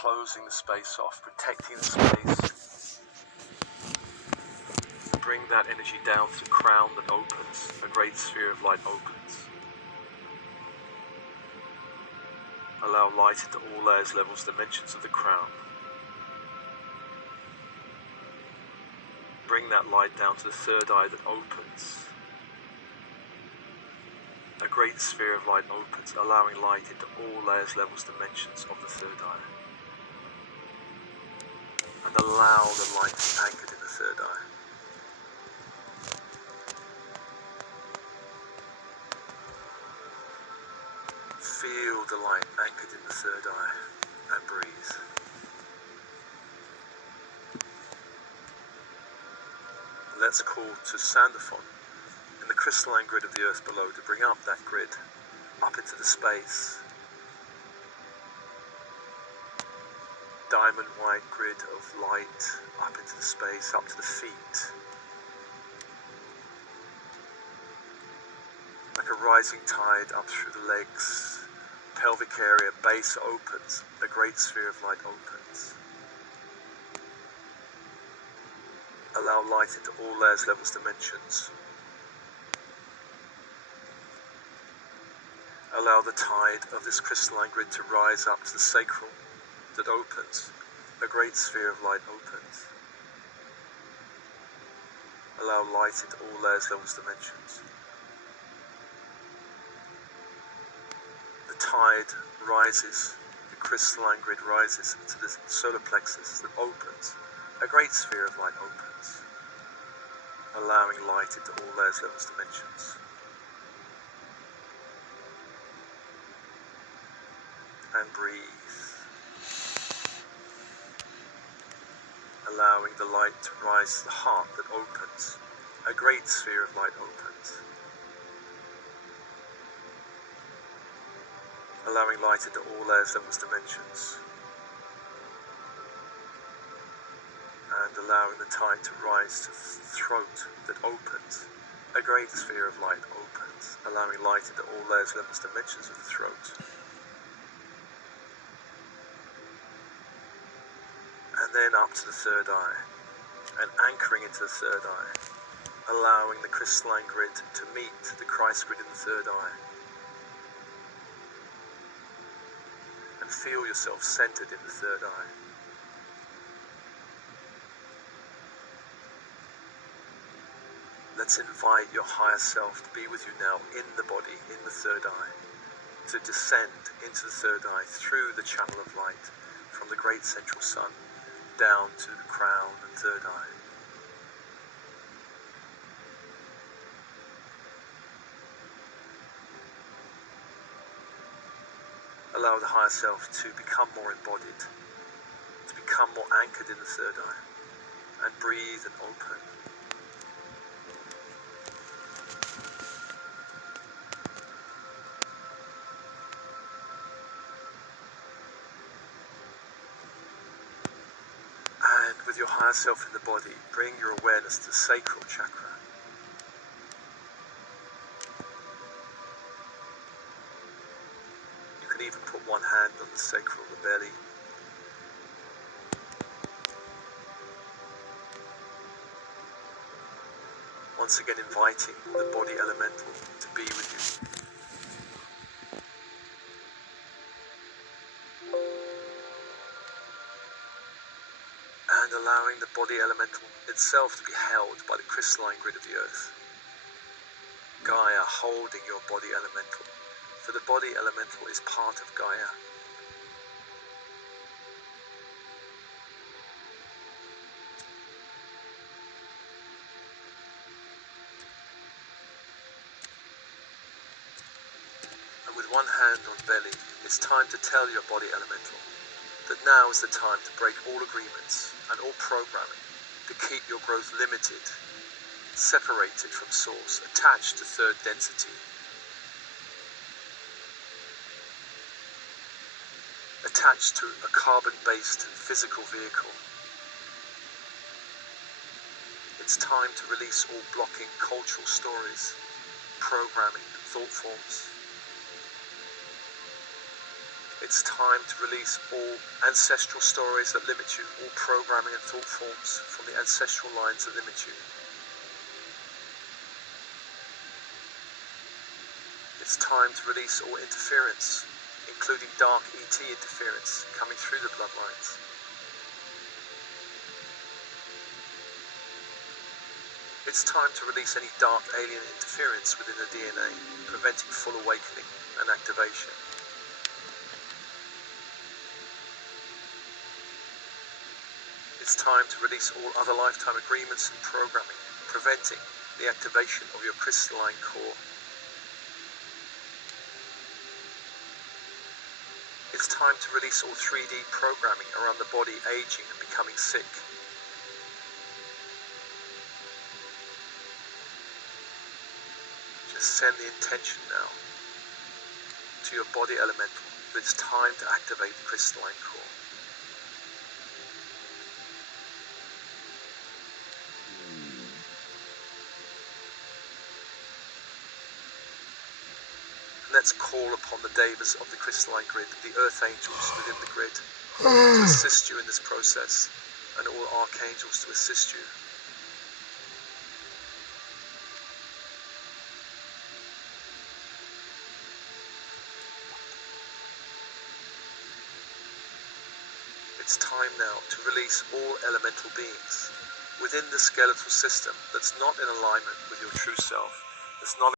closing the space off, protecting the space. Bring that energy down to the crown that opens, a great sphere of light opens. Allow light into all layers, levels, dimensions of the crown. Bring that light down to the third eye that opens. A great sphere of light opens, allowing light into all layers, levels, dimensions of the third eye. And allow the light to be anchored in the third eye. Feel the light anchored in the third eye and breathe. Let's call to Sandalphon in the crystalline grid of the earth below to bring up that grid, up into the space. Diamond white grid of light up into the space, up to the feet. Like a rising tide up through the legs, pelvic area, base opens, a great sphere of light opens. Allow light into all layers, levels, dimensions. Allow the tide of this crystalline grid to rise up to the sacral that opens, a great sphere of light opens. Allow light into all layers, levels, dimensions. The tide rises, the crystalline grid rises into the solar plexus that opens, a great sphere of light opens, allowing light into all layers, levels, dimensions. And breathe. Allowing the light to rise to the heart that opens, a great sphere of light opens. Allowing light into all layers, levels, dimensions. And allowing the tide to rise to the throat that opens, a great sphere of light opens, allowing light into all layers, levels, dimensions of the throat. And then up to the third eye, and anchoring into the third eye, allowing the crystalline grid to meet the Christ grid in the third eye. And feel yourself centered in the third eye. Let's invite your higher self to be with you now in the body, in the third eye, to descend into the third eye through the channel of light from the great central sun down to the crown and third eye. Allow the higher self to become more embodied, to become more anchored in the third eye, and breathe and open. And with your higher self in the body, bring your awareness to the sacral chakra. You can even put one hand on the sacral, the belly. Once again inviting the body elemental to be with you. And allowing the body elemental itself to be held by the crystalline grid of the earth. Gaia holding your body elemental, for the body elemental is part of Gaia. And with one hand on belly, it's time to tell your body elemental that now is the time to break all agreements and all programming to keep your growth limited, separated from source, attached to third density, attached to a carbon-based physical vehicle. It's time to release all blocking cultural stories, programming, and thought forms. It's time to release all ancestral stories that limit you, all programming and thought forms from the ancestral lines that limit you. It's time to release all interference, including dark ET interference coming through the bloodlines. It's time to release any dark alien interference within the DNA, preventing full awakening and activation. It's time to release all other lifetime agreements and programming, preventing the activation of your crystalline core. It's time to release all 3D programming around the body aging and becoming sick. Just send the intention now to your body elemental that it's time to activate the crystalline core. And let's call upon the devas of the crystalline grid, the earth angels within the grid, to assist you in this process, and all archangels to assist you. It's time now to release all elemental beings within the skeletal system that's not in alignment with your true self, that's not